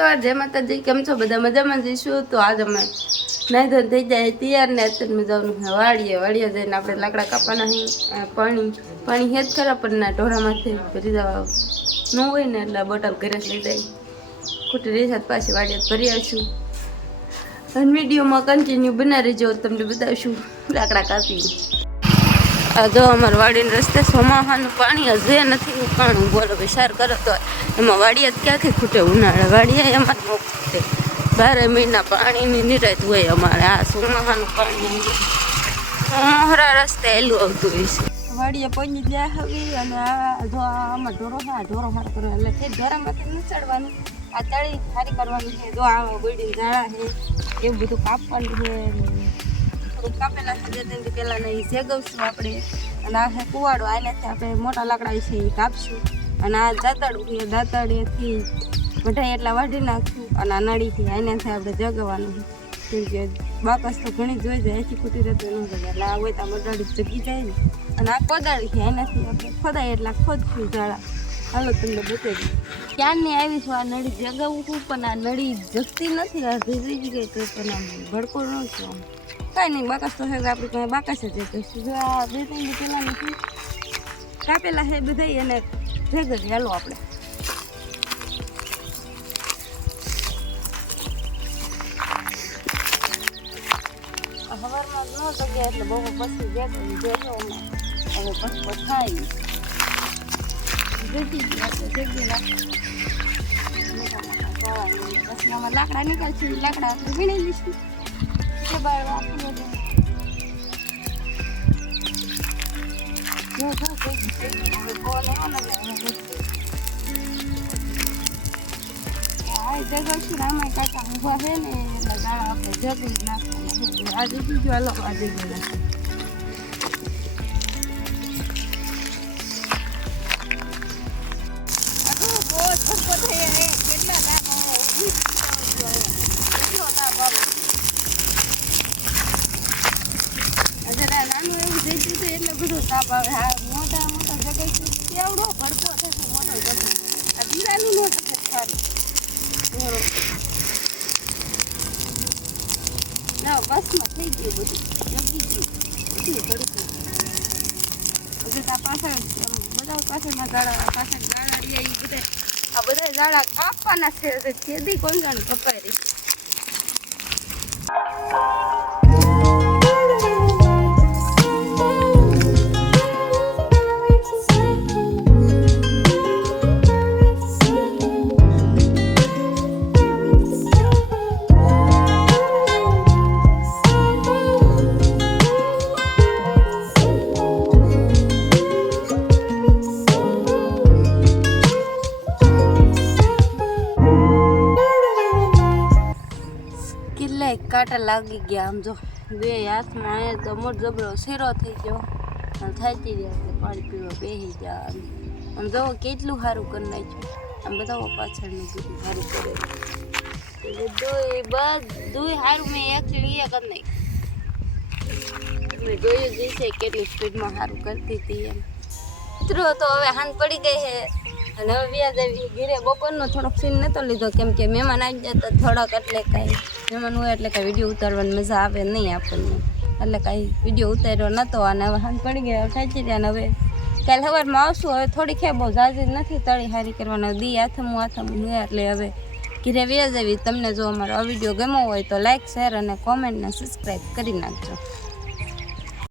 સવાર જય માતાજી, કેમ છો બધા? મજામાં જઈશું. તો આજ અમે નાઈ ધોઈને થઈ જાય તૈયાર ને અત્યારે જવાનું વાડીએ જઈને આપણે લાકડા કાપવાના પાણી હેજ ખરા પણ ના ઢોરામાંથી ભરી જવા ન હોય ને એટલે બોટલ ઘરે લઈ જાય ખોટી રીસાત પાછી વાડીએ ભરી આવીશું અને વિડીયોમાં કન્ટિન્યુ બના રહેજો, તમને બતાવીશું લાકડા કાપી. જો અમારે વાડીને રસ્તે ચોમાસાનું પાણી હજે નથી ઉકાણું. બોલો વિચાર કરો તો એમાં વાડીએ ક્યાંથી ખૂટે? ઉનાળે વાડીએ અમારે ન ખૂટે. 12 મહિના પાણીની નિરાત હોય અમારે. આ ચોમાસાનું પાણી મોહરા રસ્તે એલું આવતું હોય છે. વાડીએ પહોંચી ગયા હવે અને આ જો આમાં ઢોરો છે, આ ઢોરો હાર કરવા એટલે તે ઢોરામાંથી ન ચડવાનું, આ તળી ખારી કરવાની છે. જો આ બળીને ઝાડા છે એવું બધું કાપવાનું છે. કાપેલા છે 2-3 દી પહેલાં એ શેગવશું આપણે. અને આ છે કુવાડો, આનાથી આપણે મોટા લાકડા છે એ કાપશું. અને આ દાંતડું છે, દાંતડેથી વઢાઈ એટલા વાઢી નાખશું. અને આ નળીથી આનાથી આપણે જગવાનું છે કેમ કે બાકસ તો ઘણી જોઈ જાય, એથી ખૂટી રહેતું ન જાય એટલે આ હોય તો મડાડી જગી જાય ને. અને આ કોદાળી છે, એનાથી આપણે ખોદાય એટલા ખોદશું ઝાડા. હાલો તમને બતાવી ક્યારની આવી છું. આ નળી જગાવું છું પણ આ નળી જગતી નથી. આ ભીજી ગઈ તો પણ આમ ભડકો ન છું. આમ કાંઈ નહીં, બાકસ તો છે આપણે ત્યાં બાકસ જ જઈશું. જો આ 2-3 દી પહેલાં નથી કાપેલા છે બધા એને ભેગા હાલો આપણે. સવારમાં ન જગ્યા એટલે બહુ પછી ભેગા જોજો હવે પછી થાય પછી આમાં લાકડા નીકળશે. લાકડા આપણે વીણી લઈશું. આમાં કાકા ઊભા છે ને એટલે દાડા આપણે જગી નાખવાના. આજે બીજું હાલો આ જગી નાખે. નાનું એવું જઈ ગયું એટલે બધું તાપ આવે. હા મોટા જગ્યાએ કેવડો ભડકો થશે મોટો જગ્યા. આ દીરાનું ન થશે સારું. ના બસમાં થઈ ગયું બધું જગી ગયું બધું ભડકું. હજુ તો પાછળ બધા પાછળના ઝાડા પાછળ ઝાડા રહ્યા એ બધા આ બધા ઝાડા કાપવાના છે. છેદી કોણ જાણે કપાઈ રહી. કાંટા લાગી ગયા. આમ જો બે હાથમાં અહીંયા તો મોટ જબરો શેરો થઈ ગયો અને થાકી ગયા એટલે પાણી પીવા બેસી ગયા. આમ જો કેટલું સારું કરી નાખ્યું. આમ બધા પાછળનું બધું સારું કરે બધું સારું. મેં એકલી કરી નાખ્યું. મેં જોયું જ છે કેટલી સ્પીડમાં સારું કરતી હતી એમ. મિત્રો તો હવે હાંજ પડી ગઈ છે અને હવે વ્યાજ આવી ઘીરે. બપોરનો થોડોક સીન નહોતો લીધો કેમ કે મહેમાન આવી જતા થોડાક એટલે કાંઈ મહેમાન હોય એટલે કાંઈ વિડીયો ઉતારવાની મજા આવે નહીં આપણને એટલે કાંઈ વિડીયો ઉતાર્યો નહોતો. અને હવે હાંજ પડી ગયા થાકી ગયા. અને હવે કાલે સવારમાં આવશું. હવે થોડીક બહુ ઝાઝી નથી તળી હારી કરવાના. દી આથમું હોય એટલે હવે ઘીરે વ્યાજ આવી. તમને જો અમારો આ વિડીયો ગમ્યો હોય તો લાઇક, શેર અને કોમેન્ટ ને સબસ્ક્રાઈબ કરી નાખજો.